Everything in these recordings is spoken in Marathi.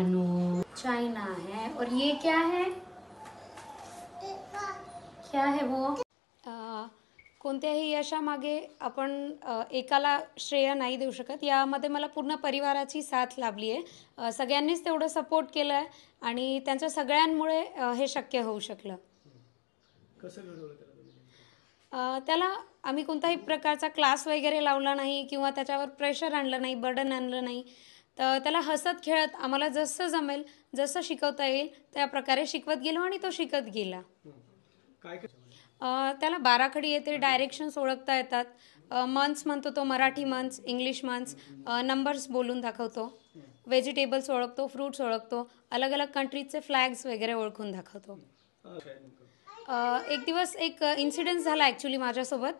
मानो चाइना है। और ये क्या है, क्या है वो? कोणत्याही यशामागे आपण एकाला श्रेय नाही देऊ शकत। यामध्ये मला पूर्ण परिवाराची साथ लाभली आहे। सगळ्यांनीच तेवढं सपोर्ट केलं आहे आणि त्यांच्या सगळ्यांमुळे हे शक्य होऊ शकलं। कसं घडवलं त्याला आम्ही कोणताही प्रकारचा क्लास वगैरे लावला नाही किंवा त्याच्यावर प्रेशर आणलं नाही, बर्डन आणलं नाही। तर त्याला हसत खेळत आम्हाला जसं जमेल, जसं शिकवता येईल त्या प्रकारे शिकवत गेलो आणि तो शिकत गेला। काय त्याला बाराखडी येते, डायरेक्शन्स ओळखता येतात, मंथ्स म्हणतो तो, Marathi months, English months, numbers बोलून दाखवतो, व्हेजिटेबल्स ओळखतो, फ्रूट्स ओळखतो, अलग अलग कंट्रीजचे फ्लॅग्स वगैरे ओळखून दाखवतो। एक दिवस एक इन्सिडेंट झाला ॲक्च्युली माझ्यासोबत।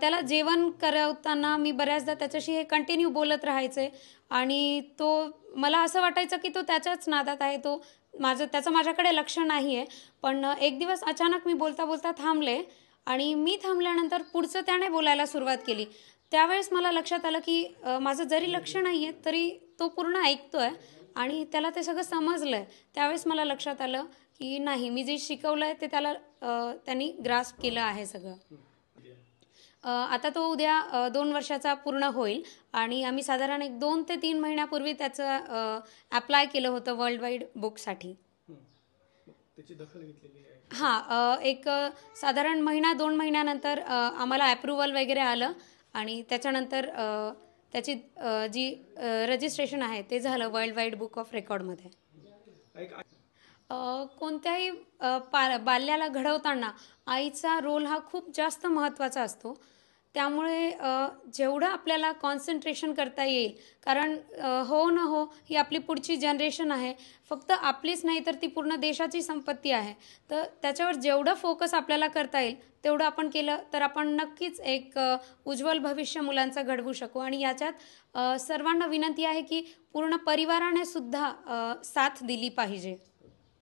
त्याला जेवण करवताना मी बऱ्याचदा त्याच्याशी हे कंटिन्यू बोलत राहायचे आणि तो मला असं वाटायचं की तो त्याच्याच नादात आहे, तो त्याचं माझ्याकडे लक्ष नाही आहे। पण एक दिवस अचानक मी बोलता बोलता थांबले आणि मी थांबल्यानंतर पुढचं त्याने बोलायला सुरुवात केली। त्यावेळेस मला लक्षात आलं की माझं जरी लक्ष नाही आहे तरी तो पूर्ण ऐकतो आहे आणि त्याला ते सगळं समजलं आहे। त्यावेळेस मला लक्षात आलं की नाही, मी जे शिकवलं आहे ते त्यांनी ग्रास्प केलं आहे सगळं। आता तो उद्या 2 वर्षाचा पूर्ण होईल आणि आम्ही साधारण एक 2 ते 3 महिन्यापूर्वी त्याचं अप्लाय केलं होतं वर्ल्ड वाईड बुकसाठी। त्याची दखल घेतलेली आहे? हां, एक साधारण महिना 2 महिन्यानंतर आम्हाला ॲप्रुव्हल वगैरे आलं आणि त्याच्यानंतर त्याची जी रजिस्ट्रेशन आहे ते झालं वर्ल्ड वाईड बुक ऑफ रेकॉर्डमध्ये। कोणत्याही बाल्याला घडवताना आईचा रोल हा खूप जास्त महत्त्वाचा असतो। त्यामुळे जेवढं आपल्याला कॉन्सन्ट्रेशन करता येईल, कारण हो न हो ही आपली पुढची जनरेशन आहे, फक्त आपलीच नाही तर ती पूर्ण देशाची संपत्ती आहे। तर त्याच्यावर जेवढं फोकस आपल्याला करता येईल तेवढं आपण केलं तर आपण नक्कीच एक उज्ज्वल भविष्य मुलांचं घडवू शकू। आणि याच्यात सर्वांना विनंती आहे की पूर्ण परिवाराने सुद्धा साथ दिली पाहिजे।